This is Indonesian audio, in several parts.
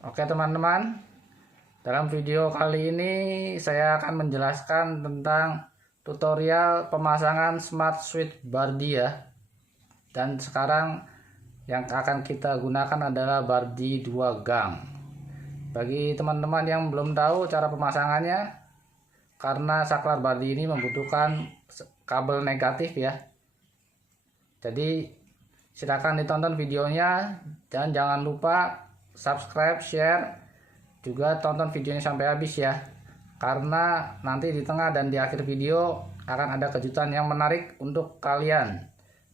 Oke teman-teman, dalam video kali ini saya akan menjelaskan tentang tutorial pemasangan Smart Switch Bardi ya. Dan sekarang yang akan kita gunakan adalah Bardi 2 gang. Bagi teman-teman yang belum tahu cara pemasangannya, karena saklar Bardi ini membutuhkan kabel negatif ya. Jadi silakan ditonton videonya dan jangan lupa subscribe, share, juga tonton videonya sampai habis ya, karena nanti di tengah dan di akhir video akan ada kejutan yang menarik untuk kalian.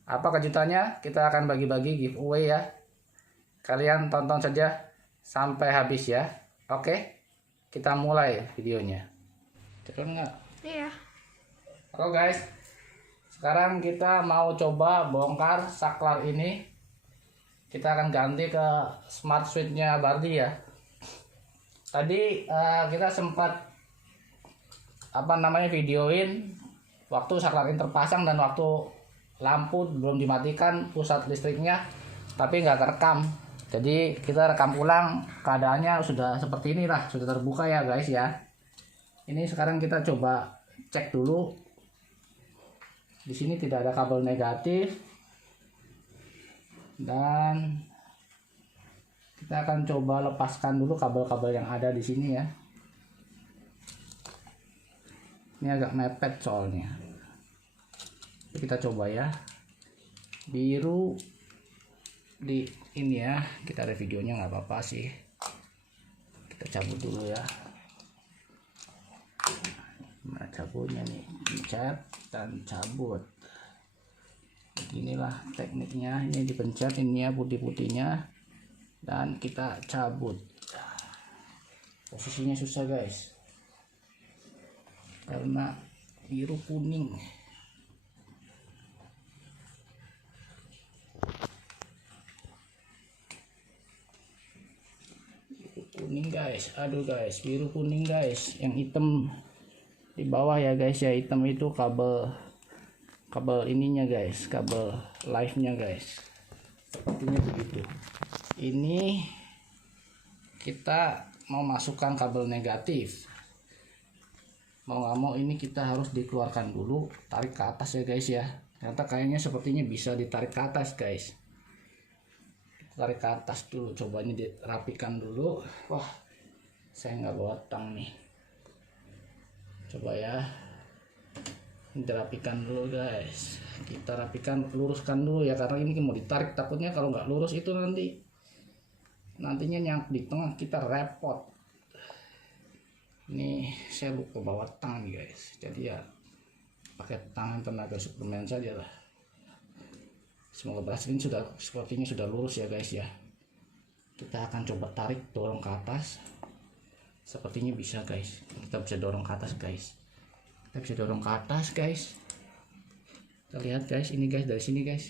Apa kejutannya? Kita akan bagi-bagi giveaway ya. Kalian tonton saja sampai habis ya. Oke, kita mulai videonya. Jalan nggak? Iya. Halo guys, sekarang kita mau coba bongkar saklar ini. Kita akan ganti ke smart switch-nya Bardi ya. Tadi kita sempat videoin waktu saklar ini terpasang dan waktu lampu belum dimatikan pusat listriknya, tapi nggak kerekam. Jadi kita rekam ulang, keadaannya sudah seperti inilah, sudah terbuka ya guys ya. Ini sekarang kita coba cek dulu. Di sini tidak ada kabel negatif. Dan kita akan coba lepaskan dulu kabel-kabel yang ada di sini ya. Ini agak mepet soalnya. Kita coba ya. Biru di ini ya. Kita ada videonya, nggak apa-apa sih. Kita cabut dulu ya. Nah, cabutnya nih, pencet dan cabut. Inilah tekniknya, ini dipencet ini ya, putih-putihnya, dan kita cabut. Posisinya susah guys karena biru kuning. Biru kuning guys, aduh guys, biru kuning guys. Yang hitam di bawah ya guys ya, hitam itu kabel ininya guys, kabel live nya guys, sepertinya begitu. Ini kita mau masukkan kabel negatif, mau nggak mau ini kita harus dikeluarkan dulu, tarik ke atas ya guys ya. Ternyata kayaknya sepertinya bisa ditarik ke atas guys. Tarik ke atas dulu, coba ini dirapikan dulu. Wah, saya nggak bawa tang nih, coba ya. Dirapikan dulu guys, kita rapikan, luruskan dulu ya, karena ini mau ditarik, takutnya kalau nggak lurus itu nantinya nyangkut di tengah, kita repot. Ini saya lupa bawa tang guys, jadi ya pakai tangan tenaga Superman saja lah. Semoga berhasil. Ini sepertinya sudah lurus ya guys ya. Kita akan coba tarik, dorong ke atas. Sepertinya bisa guys, kita bisa dorong ke atas guys. Kita bisa dorong ke atas guys. Kita lihat guys, ini guys, dari sini guys.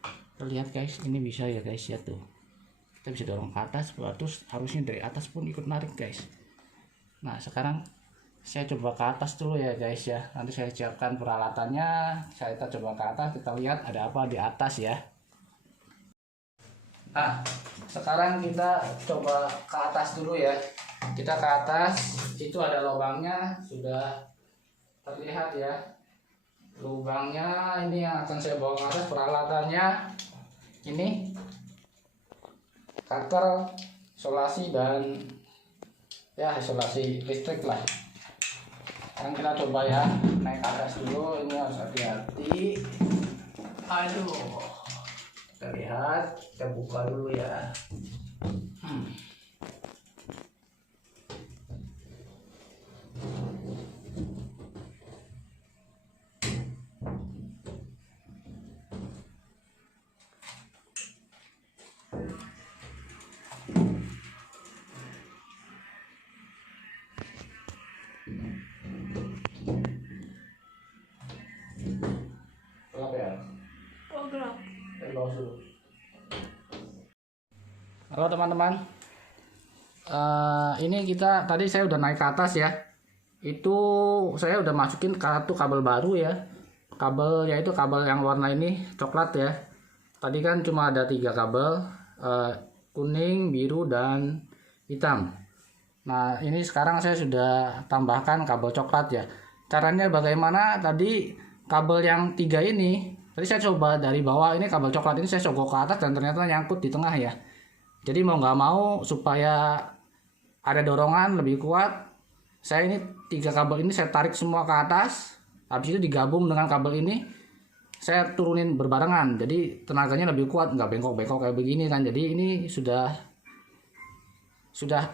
Kita lihat guys, ini bisa ya guys ya tuh. Kita bisa dorong ke atas, terus harusnya dari atas pun ikut narik guys. Nah sekarang saya coba ke atas dulu ya guys ya. Nanti saya siapkan peralatannya. Kita coba ke atas, kita lihat ada apa di atas ya. Nah sekarang kita coba ke atas dulu ya. Kita ke atas, itu ada lubangnya, sudah terlihat ya lubangnya. Ini yang akan saya bawa ke atas, peralatannya ini cutter, isolasi, dan ya isolasi listrik lah. Sekarang kita coba ya, naik ke atas dulu. Ini harus hati-hati. Aduh, kita lihat, kita buka dulu ya. Halo teman-teman, ini kita tadi saya udah naik ke atas ya. Itu saya udah masukin kartu kabel baru ya, kabel yaitu kabel yang warna ini coklat ya. Tadi kan cuma ada 3 kabel, kuning, biru, dan hitam. Nah, ini sekarang saya sudah tambahkan kabel coklat ya. Caranya bagaimana? Tadi kabel yang 3 ini, tadi saya coba dari bawah, ini kabel coklat ini saya cogok ke atas dan ternyata nyangkut di tengah ya. Jadi mau nggak mau supaya ada dorongan lebih kuat, saya ini 3 kabel ini saya tarik semua ke atas. Habis itu digabung dengan kabel ini, saya turunin berbarengan. Jadi tenaganya lebih kuat, nggak bengkok-bengkok kayak begini kan. Jadi ini sudah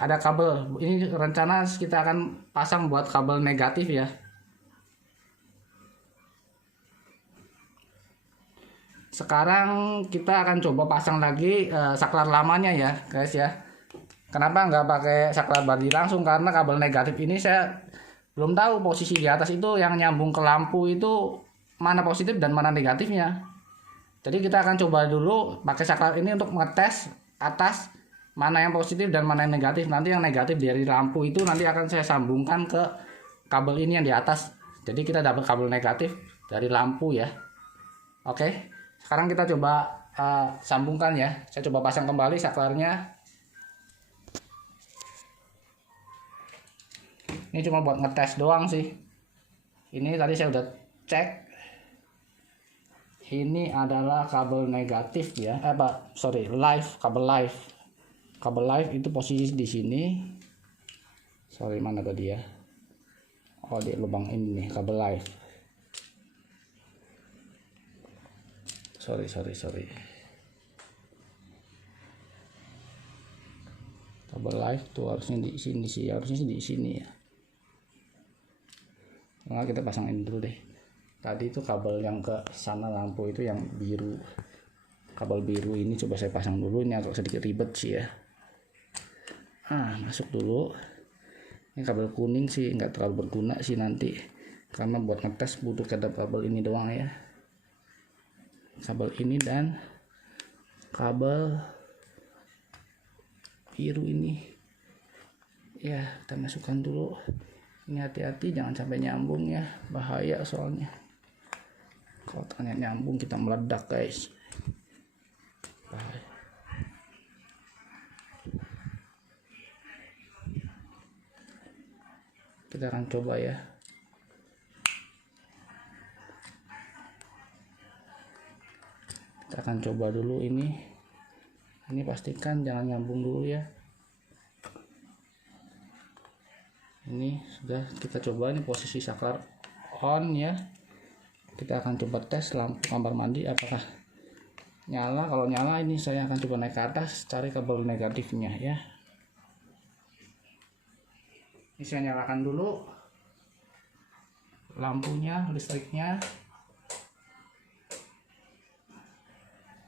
ada kabel. Ini rencana kita akan pasang buat kabel negatif ya. Sekarang kita akan coba pasang lagi saklar lamanya ya guys ya. Kenapa nggak pakai saklar Bardi langsung? Karena kabel negatif ini saya belum tahu posisi di atas itu yang nyambung ke lampu itu mana positif dan mana negatifnya. Jadi kita akan coba dulu pakai saklar ini untuk ngetes atas mana yang positif dan mana yang negatif. Nanti yang negatif dari lampu itu nanti akan saya sambungkan ke kabel ini yang di atas. Jadi kita dapat kabel negatif dari lampu ya. Oke, sekarang kita coba sambungkan ya. Saya coba pasang kembali saklarnya. Ini cuma buat ngetes doang sih. Ini tadi saya udah cek. Ini adalah kabel negatif ya. Live, kabel live. Kabel live itu posisi di sini. Sorry, mana tadi ya? Oh, di lubang ini nih, kabel live. Sorry. Kabel live tuh harusnya di sini sih, harusnya di sini ya. Nah, kita pasangin dulu deh. Tadi itu kabel yang ke sana lampu itu yang biru. Kabel biru ini coba saya pasang dulu. Ini agak sedikit ribet sih ya. Masuk dulu. Ini kabel kuning sih nggak terlalu berguna sih nanti, karena buat ngetes butuh kabel ini doang ya. Kabel ini dan kabel biru ini ya, kita masukkan dulu. Ini hati-hati jangan sampai nyambung ya, bahaya soalnya kalau ternyata nyambung kita meledak guys. Bahaya. Kita akan coba ya. Kita akan coba dulu ini pastikan jangan nyambung dulu ya. Ini sudah kita coba, ini posisi saklar on ya. Kita akan coba tes lampu kamar mandi apakah nyala. Kalau nyala ini saya akan coba naik ke atas cari kabel negatifnya ya. Ini saya nyalakan dulu lampunya, listriknya.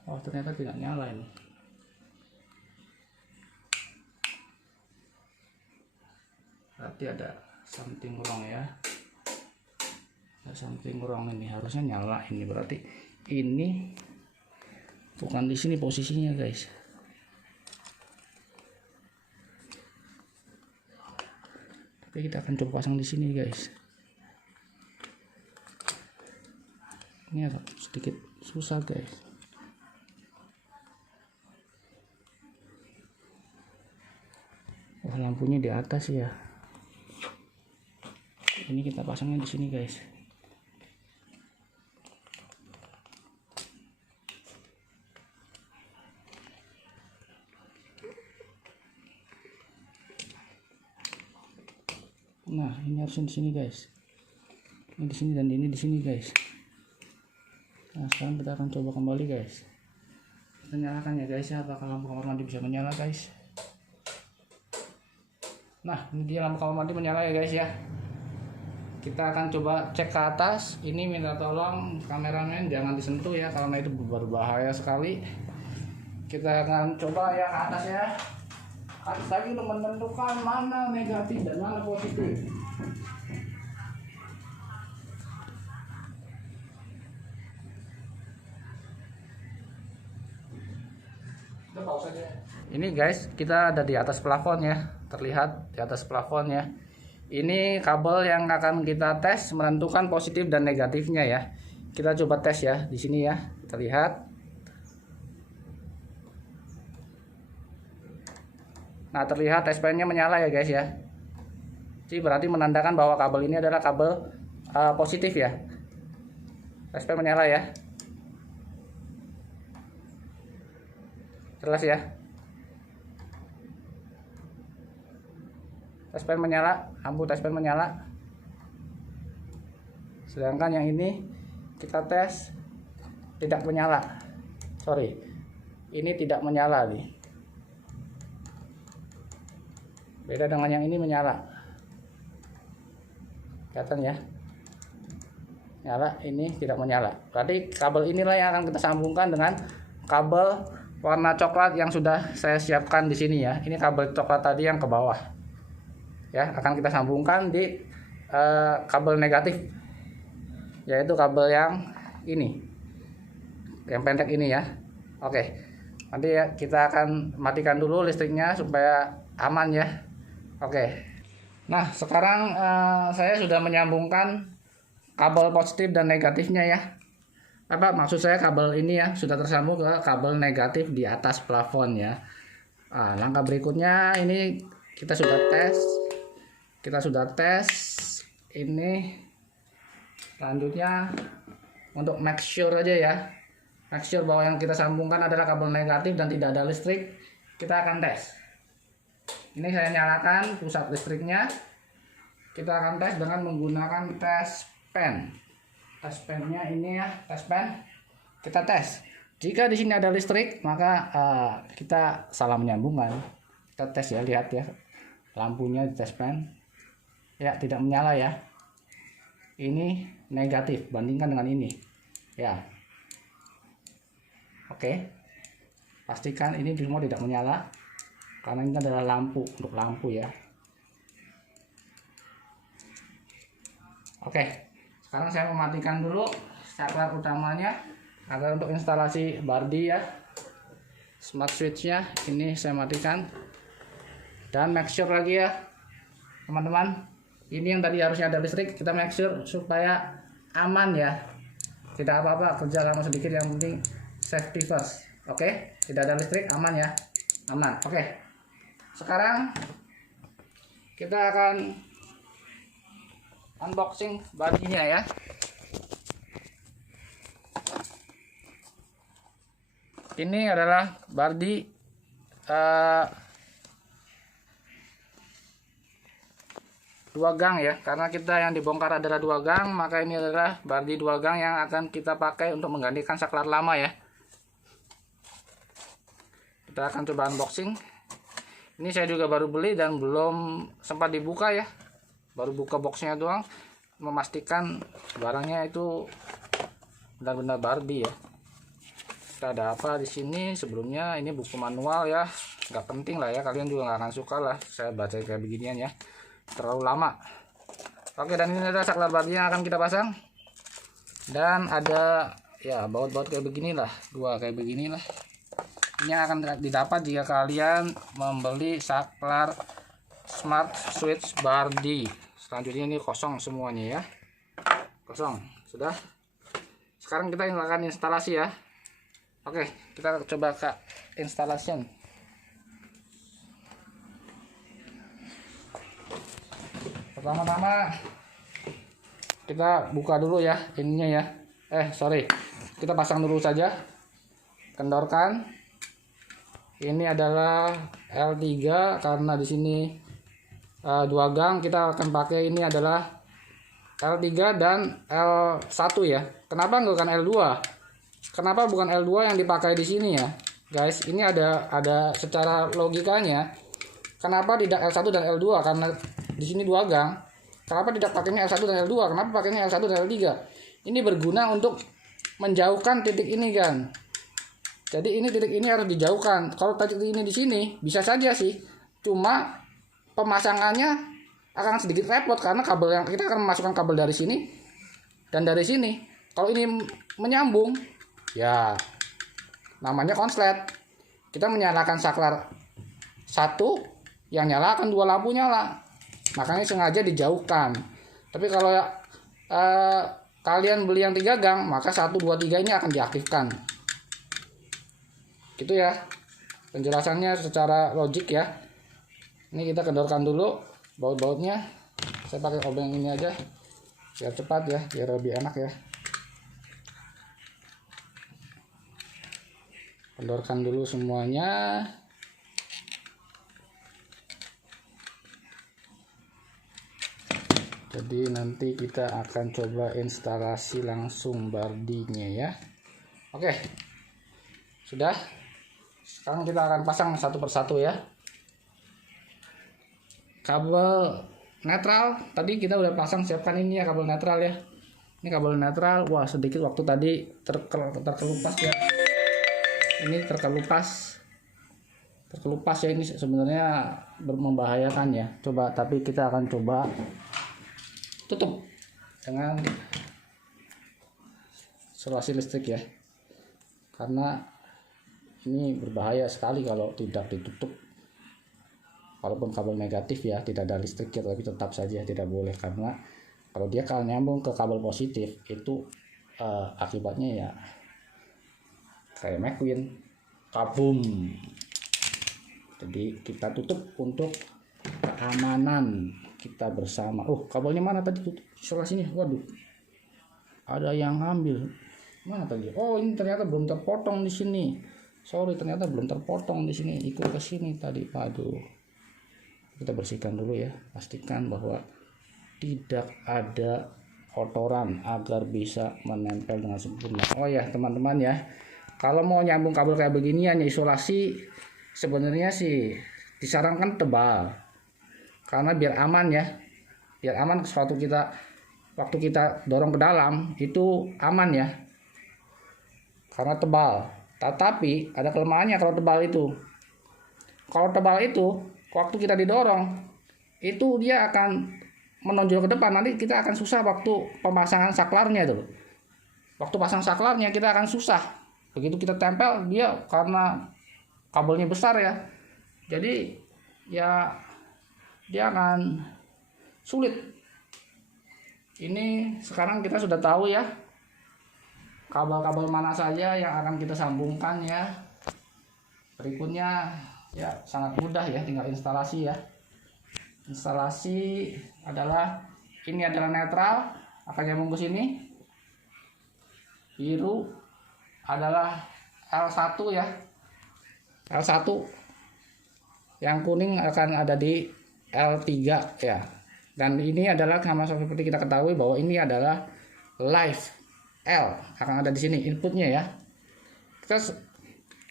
Oh, ternyata tidak nyala ini. Berarti ada something wrong ya. Ada something wrong ini, harusnya nyala ini. Berarti ini bukan di sini posisinya guys. Tapi kita akan coba pasang di sini guys. Ini agak sedikit susah guys. Wah, lampunya di atas ya. Ini kita pasangnya di sini guys. Nah, ini harusnya di sini guys. Ini di sini dan ini di sini guys. Nah, sekarang kita akan coba kembali guys. Kita nyalakan ya guys ya, apakah lampu kamar mandi bisa menyala guys. Nah, ini dia lampu kamar mandi menyala ya guys ya. Kita akan coba cek ke atas. Ini minta tolong kameramen jangan disentuh ya, karena itu berbahaya sekali. Kita akan coba ya ke atas ya. Atas lagi untuk menentukan mana negatif dan mana positif. Ini guys, kita ada di atas plafon ya, terlihat di atas plafon ya. Ini kabel yang akan kita tes menentukan positif dan negatifnya ya. Kita coba tes ya di sini ya, terlihat. Nah, terlihat TSPN-nya menyala ya guys ya. Jadi berarti menandakan bahwa kabel ini adalah kabel positif ya. TSPN menyala ya. Jelas ya. TSPN menyala, lampu TSPN menyala. Sedangkan yang ini kita tes tidak menyala. Sorry, ini tidak menyala nih. Beda dengan yang ini menyala. Kelihatan ya. Nyala, ini tidak menyala. Berarti kabel inilah yang akan kita sambungkan dengan kabel warna coklat yang sudah saya siapkan di sini ya. Ini kabel coklat tadi yang ke bawah. Ya, akan kita sambungkan di kabel negatif. Yaitu kabel yang ini. Yang pendek ini ya. Oke. Nanti ya kita akan matikan dulu listriknya supaya aman ya. Oke. Nah, sekarang saya sudah menyambungkan kabel positif dan negatifnya ya. Maksud saya kabel ini ya sudah tersambung ke kabel negatif di atas plafon ya. Nah, langkah berikutnya ini kita sudah tes. Ini selanjutnya untuk make sure aja ya. Make sure bahwa yang kita sambungkan adalah kabel negatif dan tidak ada listrik. Kita akan tes. Ini saya nyalakan pusat listriknya. Kita akan tes dengan menggunakan tes pen. Tes pennya ini ya, tes pen. Kita tes. Jika di sini ada listrik, maka kita salah menyambungkan. Kita tes ya, lihat ya. Lampunya di tes pen. Ya, tidak menyala ya. Ini negatif, bandingkan dengan ini. Ya. Oke. Pastikan ini semua tidak menyala. Karena ini adalah lampu, untuk lampu ya. Oke, sekarang saya mematikan dulu saklar utamanya agar untuk instalasi Bardi ya. Smart switch-nya ini saya matikan. Dan make sure lagi ya teman-teman, ini yang tadi harusnya ada listrik, kita make sure supaya aman ya. Tidak apa-apa, kerja lama sedikit, yang penting safety first. Oke, tidak ada listrik, aman ya. Aman. Oke. Sekarang kita akan unboxing Bardinya ya. Ini adalah Bardi dua gang ya, karena kita yang dibongkar adalah 2 gang, maka ini adalah Bardi 2 gang yang akan kita pakai untuk menggantikan saklar lama ya. Kita akan coba unboxing. Ini saya juga baru beli dan belum sempat dibuka ya. Baru buka boxnya doang, memastikan barangnya itu benar-benar Barbie ya. Kita ada apa di sini? Sebelumnya ini buku manual ya, nggak penting lah ya, kalian juga nggak akan suka lah saya baca kayak beginian ya, terlalu lama. Oke, dan ini adalah saklar Barbie yang akan kita pasang. Dan ada ya baut-baut kayak beginilah, 2 kayak beginilah. Ini akan didapat jika kalian membeli saklar Smart Switch Bardi. Selanjutnya ini kosong semuanya ya. Kosong. Sudah. Sekarang kita akan instalasi ya. Oke, kita coba ke installation. Pertama-tama kita buka dulu ya ininya ya. Sorry. Kita pasang dulu saja. Kendorkan. Ini adalah L3 karena di sini 2 gang, kita akan pakai ini adalah L3 dan L1 ya. Kenapa bukan L2? Kenapa bukan L2 yang dipakai di sini ya? Guys, ini ada secara logikanya. Kenapa tidak L1 dan L2? Karena di sini 2 gang. Kenapa tidak pakainya L1 dan L2? Kenapa pakainya L1 dan L3? Ini berguna untuk menjauhkan titik ini kan. Jadi ini titik ini harus dijauhkan. Kalau titik ini di sini bisa saja sih. Cuma pemasangannya akan sedikit repot karena kabel yang kita akan memasukkan kabel dari sini dan dari sini. Kalau ini menyambung, ya namanya konslet. Kita menyalakan saklar 1, yang nyala akan 2 lampu nyala. Makanya sengaja dijauhkan. Tapi kalau kalian beli yang 3 gang, maka 1, 2, 3 ini akan diaktifkan. Gitu ya penjelasannya secara logik ya. Ini kita kendorkan dulu baut-bautnya. Saya pakai obeng ini aja biar cepat ya, biar lebih enak ya. Kendorkan dulu semuanya. Jadi nanti kita akan coba instalasi langsung bardinya ya. Oke, sudah. Sekarang kita akan pasang satu persatu ya. Kabel netral tadi kita udah pasang, siapkan ini ya kabel netral ya. Ini kabel netral. Wah, sedikit waktu tadi terkelupas ya. Ini terkelupas ya, ini sebenarnya membahayakan ya. Coba, tapi kita akan coba tutup dengan isolasi listrik ya, karena ini berbahaya sekali kalau tidak ditutup. Walaupun kabel negatif ya, tidak ada listriknya, tapi tetap saja tidak boleh, karena kalau dia kalau nyambung ke kabel positif itu akibatnya ya kayak McQueen, kabum. Jadi kita tutup untuk keamanan kita bersama. Oh, kabelnya mana tadi tutup isolasinya? Waduh, ada yang ngambil. Mana tadi? Oh, ini ternyata belum terpotong di sini. Sorry, ternyata belum terpotong di sini. Ikut ke sini tadi. Waduh. Kita bersihkan dulu ya. Pastikan bahwa tidak ada kotoran agar bisa menempel dengan sempurna. Oh ya, teman-teman ya. Kalau mau nyambung kabel kayak beginian ya, isolasi sebenarnya sih disarankan tebal. Karena biar aman ya. Biar aman waktu kita dorong ke dalam itu aman ya. Karena tebal. Tetapi ada kelemahannya kalau tebal itu. Kalau tebal itu waktu kita didorong itu dia akan menonjol ke depan. Nanti kita akan susah waktu pemasangan saklarnya itu. Waktu pasang saklarnya kita akan susah. Begitu kita tempel, dia karena kabelnya besar ya, jadi ya dia akan sulit. Ini sekarang kita sudah tahu ya kabel-kabel mana saja yang akan kita sambungkan ya. Berikutnya ya sangat mudah ya, tinggal instalasi ya. Instalasi adalah ini adalah netral, akan nyambung ke sini. Biru adalah L1 ya. L1. Yang kuning akan ada di L3 ya. Dan ini adalah sama seperti kita ketahui bahwa ini adalah live L, akan ada di sini inputnya ya.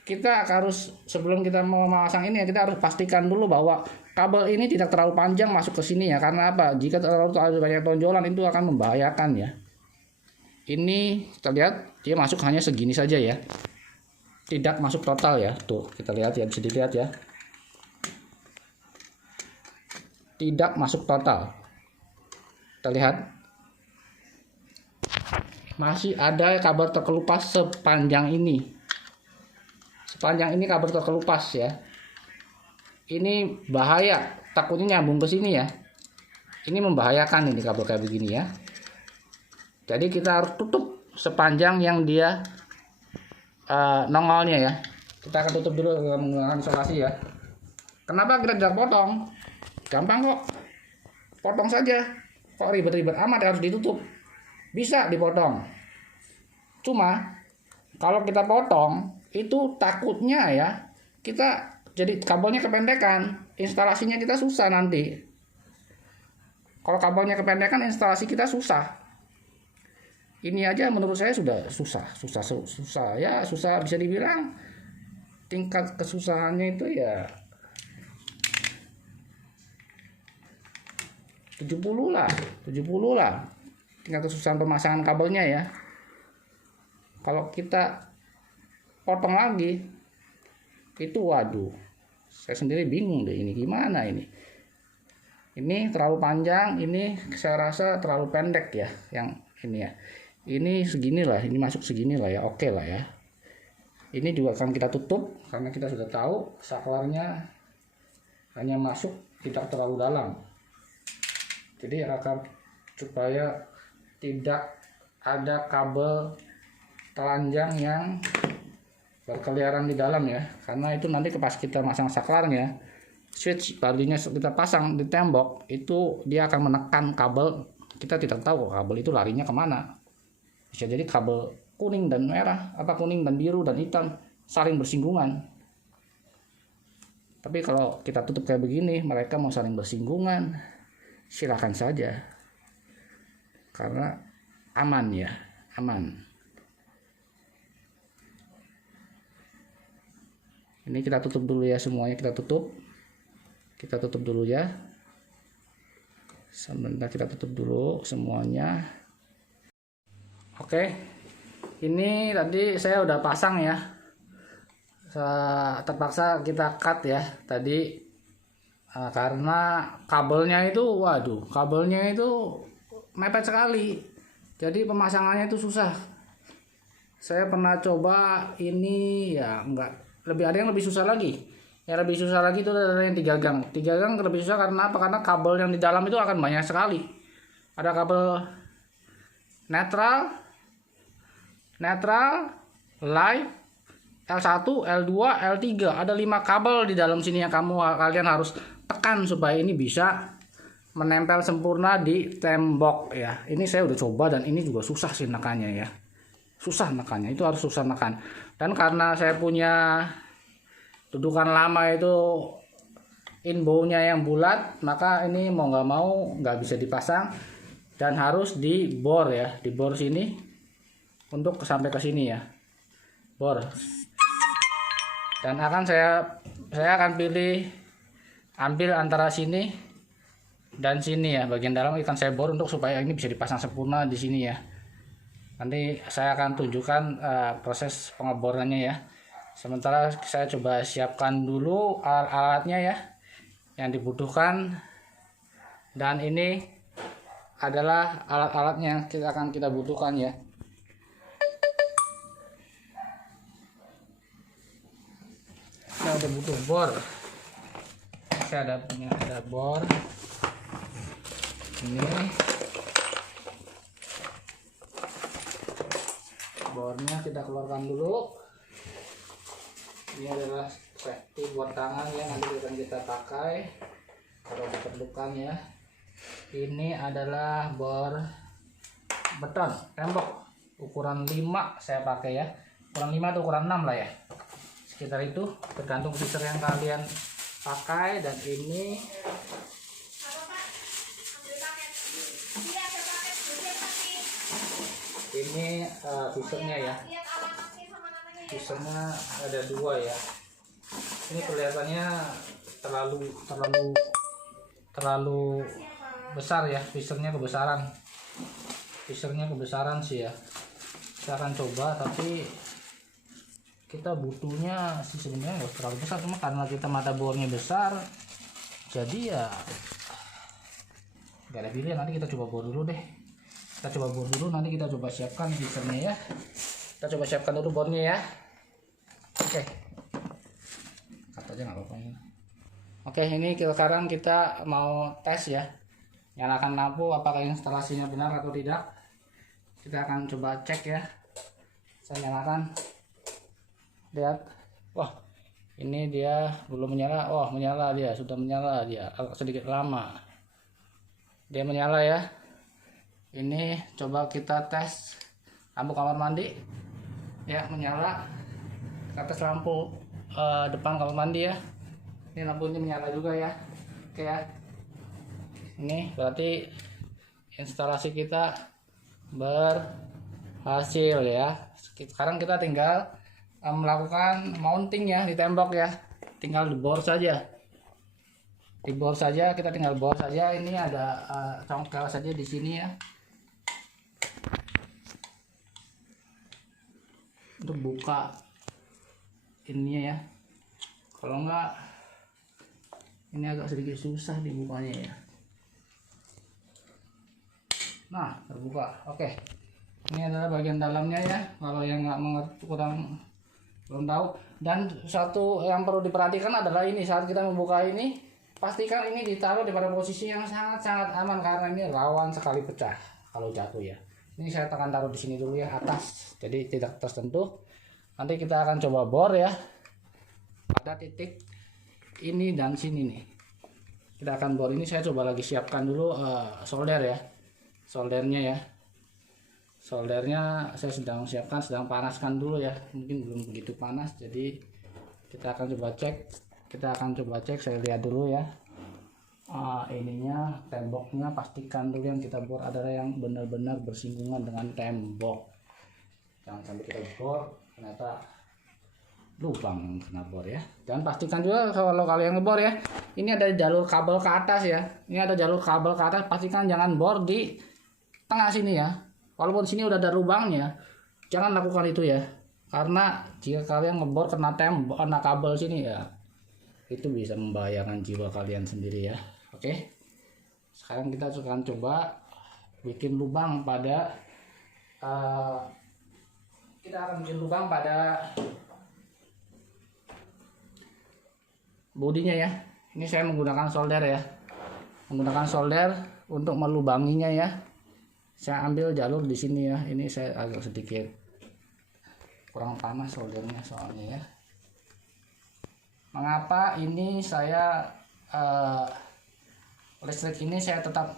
Kita harus, sebelum kita mau memasang ini ya, kita harus pastikan dulu bahwa kabel ini tidak terlalu panjang masuk ke sini ya. Karena apa? Jika terlalu banyak tonjolan itu akan membahayakan ya. Ini kita lihat dia masuk hanya segini saja ya, tidak masuk total ya. Tuh kita lihat ya, bisa dilihat ya, tidak masuk total. Kita lihat masih ada kabel terkelupas sepanjang ini. Sepanjang ini kabel terkelupas ya. Ini bahaya, takutnya nyambung ke sini ya. Ini membahayakan ini kabel kayak begini ya. Jadi kita harus tutup sepanjang yang dia nongolnya ya. Kita akan tutup dulu dengan menggunakan isolasi ya. Kenapa kita tidak potong? Gampang kok. Potong saja. Kok ribet-ribet amat harus ditutup? Bisa dipotong. Cuma kalau kita potong itu takutnya ya kita jadi kabelnya kependekan. Instalasinya kita susah nanti. Kalau kabelnya kependekan, instalasi kita susah. Ini aja menurut saya sudah susah ya, susah bisa dibilang tingkat kesusahannya itu ya 70 lah tingkat kesusahan pemasangan kabelnya ya. Kalau kita potong lagi itu waduh, saya sendiri bingung deh ini gimana ini terlalu panjang, ini saya rasa terlalu pendek ya yang ini ya. Ini segini lah, ini masuk segini lah ya, oke lah ya. Ini juga akan kita tutup karena kita sudah tahu saklarnya hanya masuk tidak terlalu dalam. Jadi akan supaya tidak ada kabel telanjang yang berkeliaran di dalam ya. Karena itu nanti pas kita masang saklarnya switch bardinya kita pasang di tembok, itu dia akan menekan kabel. Kita tidak tahu kabel itu larinya kemana. Bisa jadi kabel kuning dan merah, kuning dan biru dan hitam saling bersinggungan. Tapi kalau kita tutup kayak begini, mereka mau saling bersinggungan, silakan saja. Karena aman ya, aman. Ini kita tutup dulu ya, semuanya kita tutup. Kita tutup dulu ya. Sebentar, kita tutup dulu semuanya. Oke. Ini tadi saya udah pasang ya. Terpaksa kita cut ya tadi karena kabelnya itu, waduh, kabelnya itu mepet sekali. Jadi pemasangannya itu susah. Saya pernah coba ini ya, ada yang lebih susah lagi. Yang lebih susah lagi itu adalah yang 3 gang. 3 gang lebih susah karena apa? Karena kabel yang di dalam itu akan banyak sekali. Ada kabel netral, live, L1, L2, L3. Ada 5 kabel di dalam sini yang kalian harus tekan supaya ini bisa menempel sempurna di tembok ya. Ini saya udah coba dan ini juga susah sih nekannya ya. Susah nekannya, itu harus susah nekan. Dan karena saya punya dudukan lama itu inbow-nya yang bulat, maka ini mau nggak bisa dipasang dan harus dibor ya, dibor sini untuk sampai ke sini ya, bor. Dan saya akan ambil antara sini dan sini ya, bagian dalam akan saya bor untuk supaya ini bisa dipasang sempurna di sini ya. Nanti saya akan tunjukkan proses pengeborannya ya. Sementara saya coba siapkan dulu alat-alatnya ya yang dibutuhkan, dan ini adalah alat-alatnya yang akan kita butuhkan ya. Saya udah butuh bor. Saya ada bor. Ini bornya kita keluarkan dulu. Ini adalah safety buat tangan yang nanti akan kita pakai kalau diperlukan ya. Ini adalah bor beton tembok ukuran 5 saya pakai ya. Ukuran 5 atau ukuran 6 lah ya. Sekitar itu, tergantung fixer yang kalian pakai. Dan ini fixernya ya. Fixernya ada 2 ya. Ini kelihatannya terlalu besar ya, fixernya kebesaran. Fixernya kebesaran sih ya. Saya akan coba, tapi kita butuhnya sih sebenarnya nggak terlalu besar, cuma karena kita mata bornya besar, jadi ya nggak ada pilihan. Nanti kita coba bor dulu deh. Kita coba bor dulu, nanti kita coba siapkan fixernya ya. Kita coba siapkan dulu bornya ya. Oke. Kata aja nggak apa-apa. Oke, ini sekarang kita mau tes ya. Nyalakan lampu, apakah instalasinya benar atau tidak. Kita akan coba cek ya. Saya nyalakan. Lihat. Wah, ini dia belum menyala. Oh, menyala dia, sudah menyala dia. Agak sedikit lama. Dia menyala ya. Ini coba kita tes lampu kamar mandi. Ya, menyala. Kita tes lampu depan kamar mandi ya. Ini lampunya menyala juga ya. Oke ya. Ini berarti instalasi kita berhasil ya. Sekarang kita tinggal melakukan mounting ya di tembok ya. Tinggal dibor saja. Dibor saja, kita tinggal bor saja. Ini ada congkel saja di sini ya. Untuk buka ininya ya. Kalau enggak, ini agak sedikit susah dibukanya ya. Nah, terbuka. Oke. Ini adalah bagian dalamnya ya. Kalau yang nggak mengerti, belum tahu. Dan satu yang perlu diperhatikan adalah ini, saat kita membuka ini, pastikan ini ditaruh di pada posisi yang sangat-sangat aman karena ini rawan sekali pecah kalau jatuh ya. Ini saya akan taruh di sini dulu ya, atas. Jadi tidak tersentuh. Nanti kita akan coba bor ya. Pada titik ini dan sini nih. Kita akan bor ini. Saya coba lagi siapkan dulu solder ya, soldernya ya. Soldernya saya sedang siapkan, sedang panaskan dulu ya. Mungkin belum begitu panas, jadi kita akan coba cek. Saya lihat dulu ya. Ininya, temboknya pastikan dulu yang kita bor adalah yang benar-benar bersinggungan dengan tembok. Jangan sampai kita bor ternyata lubang yang kena bor ya. Dan pastikan juga kalau kalian ngebor ya, ini ada jalur kabel ke atas ya. Ini ada jalur kabel ke atas, pastikan jangan bor di tengah sini ya. Walaupun sini udah ada lubangnya, jangan lakukan itu ya. Karena jika kalian ngebor kena tembok, kena kabel sini ya, itu bisa membahayakan jiwa kalian sendiri ya. Oke. Sekarang kita akan coba bikin lubang pada bodinya ya. Ini saya menggunakan solder ya. Menggunakan solder untuk melubanginya ya. Saya ambil jalur di sini ya. Ini saya agak sedikit kurang panas soldernya soalnya ya. Mengapa ini saya listrik ini saya tetap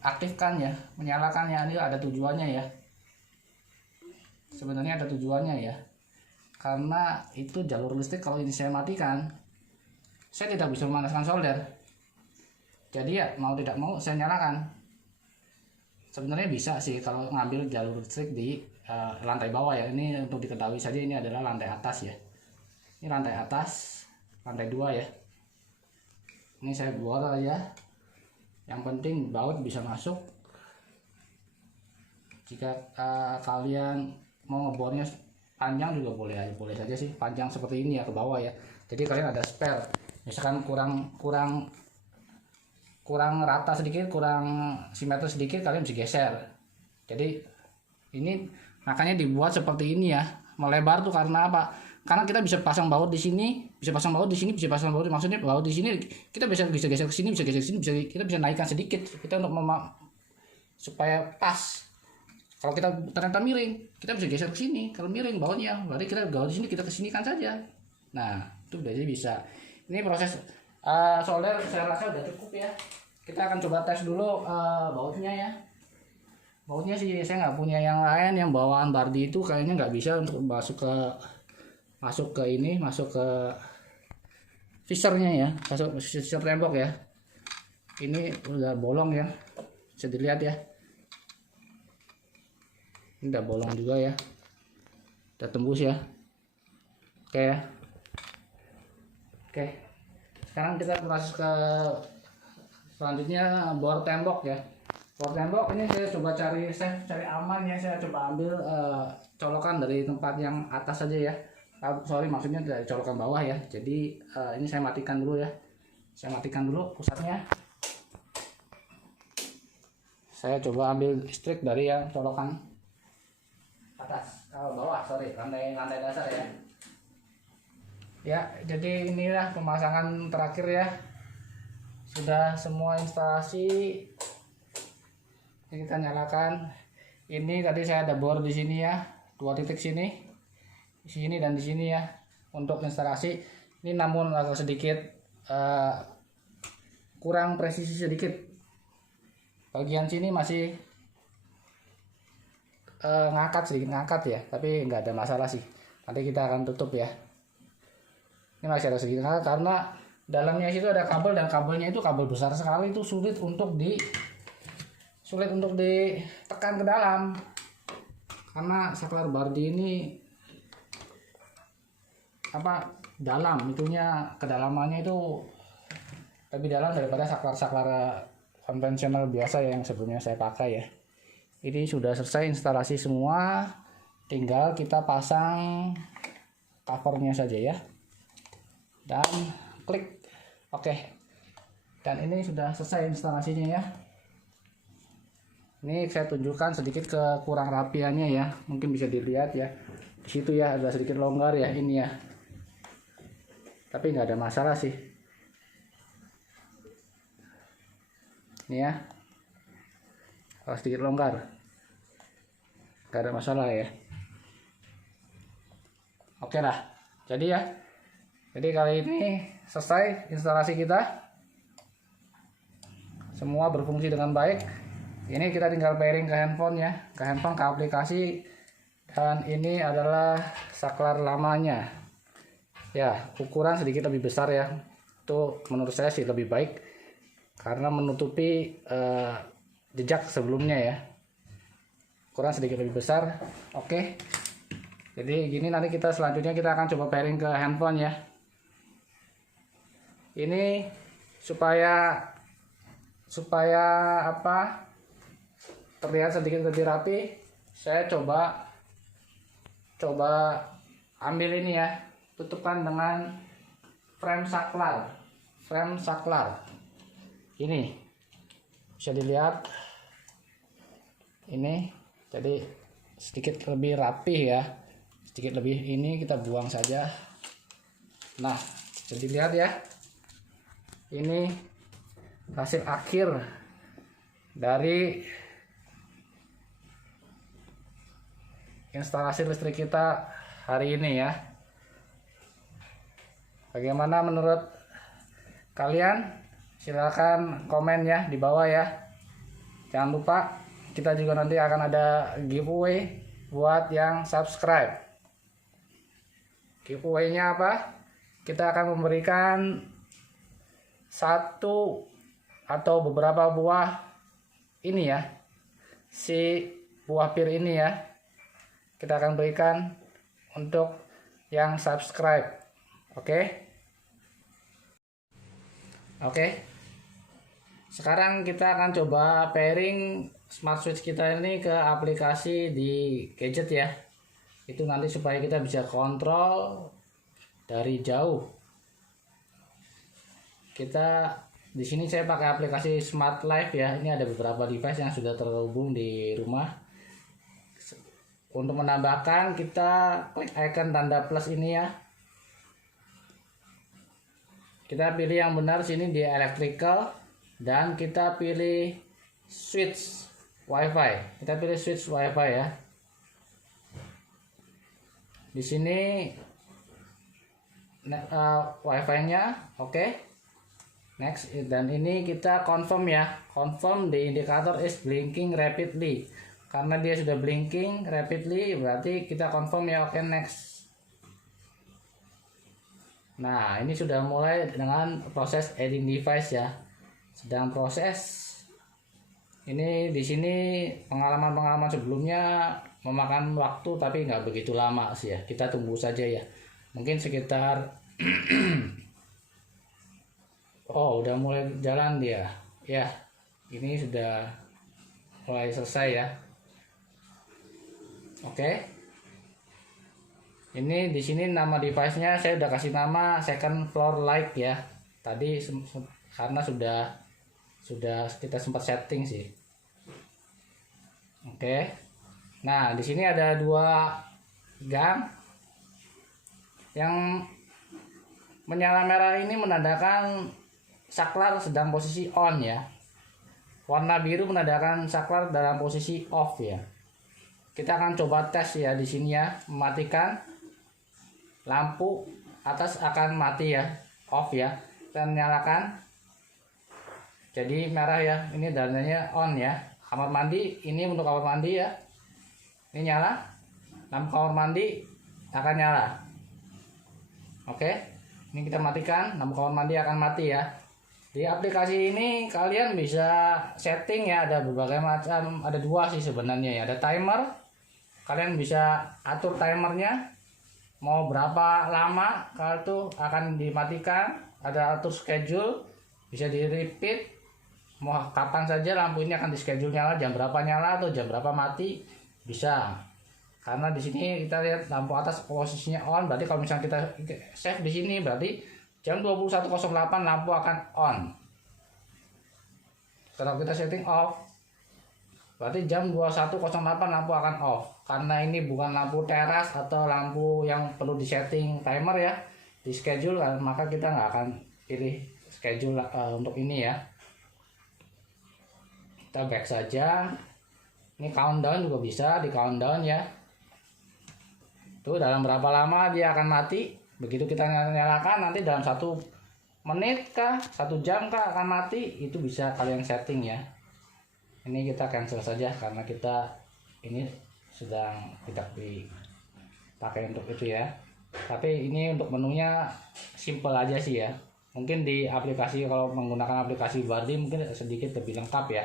aktifkan ya, menyalakan ya. Ini ada tujuannya ya. Sebenarnya ada tujuannya ya. Karena itu jalur listrik kalau ini saya matikan, saya tidak bisa memanaskan solder. Jadi ya mau tidak mau saya nyalakan. Sebenarnya bisa sih kalau ngambil jalur listrik di lantai bawah ya. Ini untuk diketahui saja, ini adalah lantai atas ya. Ini lantai atas, lantai 2 ya. Ini saya bor aja. Yang penting baut bisa masuk. Jika kalian mau ngebornya panjang juga boleh saja sih, panjang seperti ini ya ke bawah ya. Jadi kalian ada spare. Misalkan kurang rata sedikit, kurang simetri sedikit, kalian bisa geser. Jadi ini makanya dibuat seperti ini ya, melebar tuh karena apa? Karena kita bisa pasang baut di sini, bisa pasang baut di sini, bisa pasang baut, maksudnya baut di sini kita bisa geser ke sini, bisa geser ke sini, kita bisa naikkan sedikit kita untuk supaya pas. Kalau kita ternyata miring, kita bisa geser ke sini. Kalau miring bautnya, berarti kita baut di sini, kita kesinikan saja. Nah, itu berarti bisa. Ini proses solder saya rasa udah cukup ya. Kita akan coba tes dulu bautnya ya. Bautnya sih saya nggak punya yang lain, yang bawaan Bardi itu kayaknya nggak bisa untuk masuk ke fisernya ya, masuk fiser tembok ya. Ini udah bolong ya, bisa dilihat ya. Ini udah bolong juga ya, udah tembus ya. Oke ya. Oke, sekarang kita proses ke selanjutnya bor tembok ya. Bor tembok ini saya coba cari aman ya. Saya coba ambil colokan dari tempat yang atas saja ya. Maksudnya dari colokan bawah ya. Jadi ini saya matikan dulu ya. Saya matikan dulu pusatnya. Saya coba ambil listrik dari yang colokan atas, bawah, lantai dasar ya. Ya, jadi inilah pemasangan terakhir ya. Sudah semua instalasi. Kita nyalakan. Ini tadi saya ada bor di sini ya, 2 titik sini, di sini dan di sini ya untuk instalasi. Ini namun agak sedikit kurang presisi sedikit. Bagian sini masih ngangkat ya, tapi nggak ada masalah sih. Nanti kita akan tutup ya. Ini masih ada sedikit karena dalamnya situ ada kabel, dan kabelnya itu kabel besar sekali, itu sulit untuk ditekan ke dalam. Karena saklar Bardi ini dalam, itunya kedalamannya itu lebih dalam daripada saklar konvensional biasa yang sebelumnya saya pakai ya. Ini sudah selesai instalasi semua, tinggal kita pasang covernya saja ya, dan klik oke. Dan ini sudah selesai instalasinya ya. Ini saya tunjukkan sedikit kekurang rapiannya ya, mungkin bisa dilihat ya di situ ya, ada sedikit longgar ya ini ya, tapi nggak ada masalah sih ini ya. Kalau sedikit longgar nggak ada masalah ya. Oke lah, jadi ya Jadi kali ini selesai instalasi kita, semua berfungsi dengan baik. Ini kita tinggal pairing ke handphone ya, ke handphone, ke aplikasi. Dan ini adalah saklar lamanya ya, ukuran sedikit lebih besar ya. Itu menurut saya sih lebih baik karena menutupi jejak sebelumnya ya. Ukuran sedikit lebih besar. Oke, jadi gini, nanti kita selanjutnya kita akan coba pairing ke handphone ya. Ini supaya apa, terlihat sedikit lebih rapi, saya coba ambil ini ya, tutupkan dengan frame saklar ini, bisa dilihat ini, jadi sedikit lebih rapi ya, sedikit lebih. Ini kita buang saja. Nah, jadi lihat ya, ini hasil akhir dari instalasi listrik kita hari ini ya. Bagaimana menurut kalian? Silahkan komen ya di bawah ya. Jangan lupa kita juga nanti akan ada giveaway buat yang subscribe. Giveaway-nya apa? Kita akan memberikan satu atau beberapa buah ini ya, si buah pir ini ya, kita akan berikan untuk yang subscribe. Oke, sekarang kita akan coba pairing smart switch kita ini ke aplikasi di gadget ya. Itu nanti supaya kita bisa kontrol dari jauh. Kita di sini saya pakai aplikasi Smart Life ya. Ini ada beberapa device yang sudah terhubung di rumah. Untuk menambahkan, kita klik icon tanda plus ini ya. Kita pilih yang benar sini di electrical dan kita pilih switch WiFi. Kita pilih switch WiFi ya. Di sini WiFi-nya oke. Next, dan ini kita confirm ya. Confirm the indicator is blinking rapidly. Karena dia sudah blinking rapidly, berarti kita confirm ya. Oke, next. Nah, ini sudah mulai dengan proses adding device ya. Sedang proses. Ini di sini pengalaman sebelumnya memakan waktu, tapi nggak begitu lama sih ya. Kita tunggu saja ya. Mungkin sekitar oh, udah mulai jalan dia. Ya, ini sudah mulai selesai ya. Oke. Ini di sini nama device-nya saya udah kasih nama second floor light ya. Tadi karena sudah kita sempat setting sih. Oke. Nah, di sini ada 2 gang. Yang menyala merah ini menandakan saklar sedang posisi on ya. Warna biru menandakan saklar dalam posisi off ya. Kita akan coba tes ya di sini ya, mematikan lampu atas akan mati ya, off ya. Kita nyalakan. Jadi merah ya, ini tandanya on ya. Kamar mandi, ini untuk kamar mandi ya. Ini nyala. Lampu kamar mandi akan nyala. Oke. Ini kita matikan, lampu kamar mandi akan mati ya. Di aplikasi ini kalian bisa setting ya, ada berbagai macam, ada 2 sih sebenarnya ya. Ada timer, kalian bisa atur timernya mau berapa lama kalau itu akan dimatikan. Ada atur schedule, bisa di repeat mau kapan saja lampu ini akan di schedule nyala, jam berapa nyala atau jam berapa mati bisa. Karena di sini kita lihat lampu atas posisinya on, berarti kalau misalnya kita save di sini berarti jam 21.08 lampu akan on. Kalau kita setting off, berarti jam 21.08 lampu akan off. Karena ini bukan lampu teras atau lampu yang perlu disetting timer ya, di schedule, maka kita nggak akan pilih schedule untuk ini ya. Kita back saja. Ini countdown juga bisa di countdown ya. Tuh dalam berapa lama dia akan mati. Begitu kita nyalakan, nanti dalam 1 menit kah, 1 jam kah akan mati. Itu bisa kalian setting ya. Ini kita cancel saja karena kita ini sedang tidak dipakai untuk itu ya. Tapi ini untuk menunya simple aja sih ya. Mungkin di aplikasi, kalau menggunakan aplikasi Bardi mungkin sedikit lebih lengkap ya.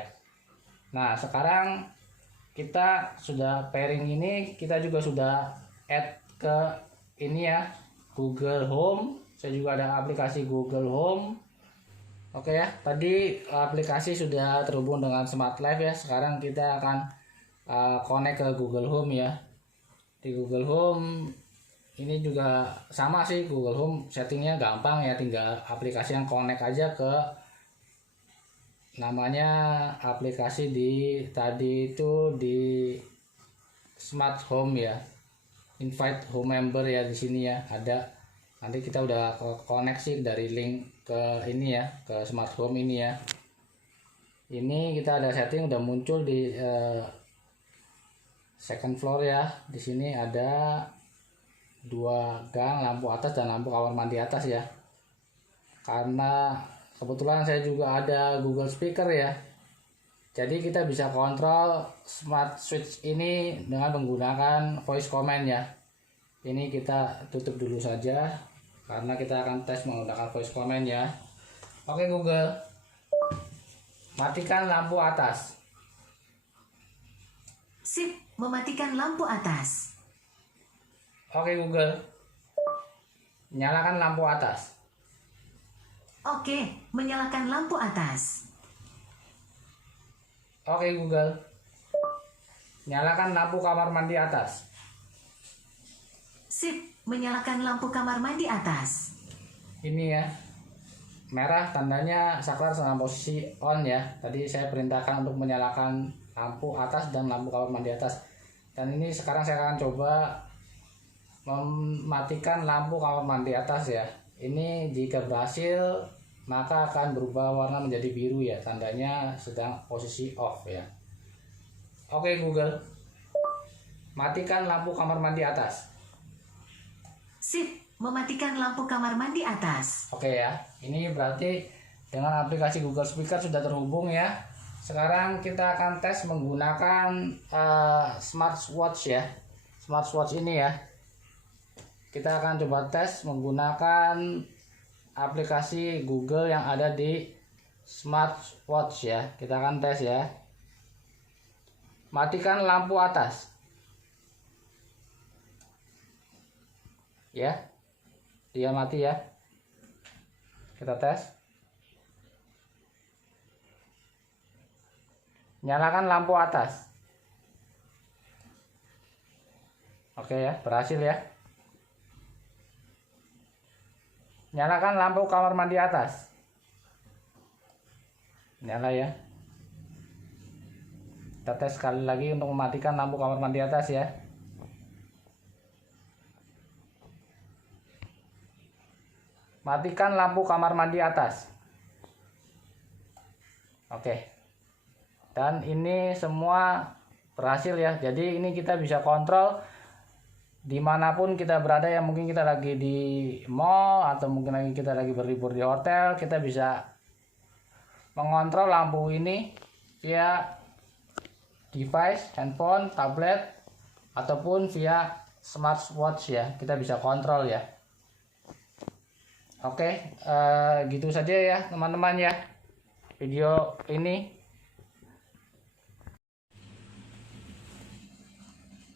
Nah sekarang kita sudah pairing ini, kita juga sudah add ke ini ya, Google Home. Saya juga ada aplikasi Google Home. Oke ya, tadi aplikasi sudah terhubung dengan Smart Life ya. Sekarang kita akan connect ke Google Home ya. Di Google Home ini juga sama sih, Google Home settingnya gampang ya, tinggal aplikasi yang connect aja ke namanya aplikasi tadi itu di Smart Home ya, invite home member ya, di sini ya ada. Nanti kita udah koneksi dari link ke ini ya, ke Smart Home ini ya. Ini kita ada setting, udah muncul di second floor ya. Di sini ada 2 gang, lampu atas dan lampu kamar mandi atas ya. Karena kebetulan saya juga ada Google Speaker ya, jadi kita bisa kontrol smart switch ini dengan menggunakan voice command ya. Ini kita tutup dulu saja karena kita akan tes menggunakan voice command ya. Oke Google, matikan lampu atas. Sip, mematikan lampu atas. Oke Google, nyalakan lampu atas. Oke, menyalakan lampu atas. Oke Google, nyalakan lampu kamar mandi atas. Sip, menyalakan lampu kamar mandi atas. Ini ya, merah tandanya saklar dalam posisi on ya. Tadi saya perintahkan untuk menyalakan lampu atas dan lampu kamar mandi atas. Dan ini sekarang saya akan coba mematikan lampu kamar mandi atas ya. Ini jika berhasil maka akan berubah warna menjadi biru ya, tandanya sedang posisi off ya. Oke Google, matikan lampu kamar mandi atas. Sip, mematikan lampu kamar mandi atas. Oke ya, ini berarti dengan aplikasi Google Speaker sudah terhubung ya. Sekarang kita akan tes menggunakan smartwatch ya, smartwatch ini ya. Kita akan coba tes menggunakan aplikasi Google yang ada di smartwatch ya. Kita akan tes ya. Matikan lampu atas. Ya, dia mati ya. Kita tes. Nyalakan lampu atas. Oke ya, berhasil ya. Nyalakan lampu kamar mandi atas. Nyala ya. Kita tes sekali lagi untuk mematikan lampu kamar mandi atas ya. Matikan lampu kamar mandi atas. Oke. Dan ini semua berhasil ya. Jadi ini kita bisa kontrol dimanapun kita berada ya. Mungkin kita lagi di mall atau mungkin lagi kita lagi berlibur di hotel, kita bisa mengontrol lampu ini via device, handphone, tablet, ataupun via smartwatch ya. Kita bisa kontrol ya. Oke, gitu saja ya teman-teman ya video ini.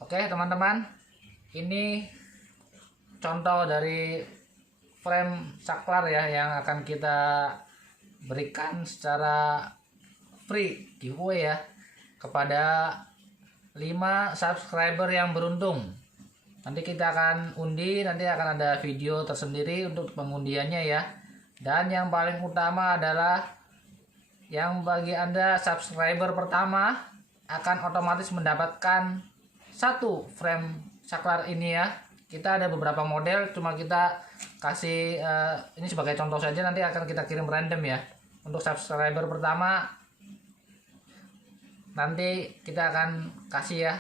Oke teman-teman, ini contoh dari frame saklar ya yang akan kita berikan secara free giveaway ya kepada 5 subscriber yang beruntung. Nanti kita akan undi, nanti akan ada video tersendiri untuk pengundiannya ya. Dan yang paling utama adalah yang bagi Anda subscriber pertama akan otomatis mendapatkan 1 frame saklar ini ya. Kita ada beberapa model, cuma kita kasih ini sebagai contoh saja, nanti akan kita kirim random ya. Untuk subscriber pertama nanti kita akan kasih ya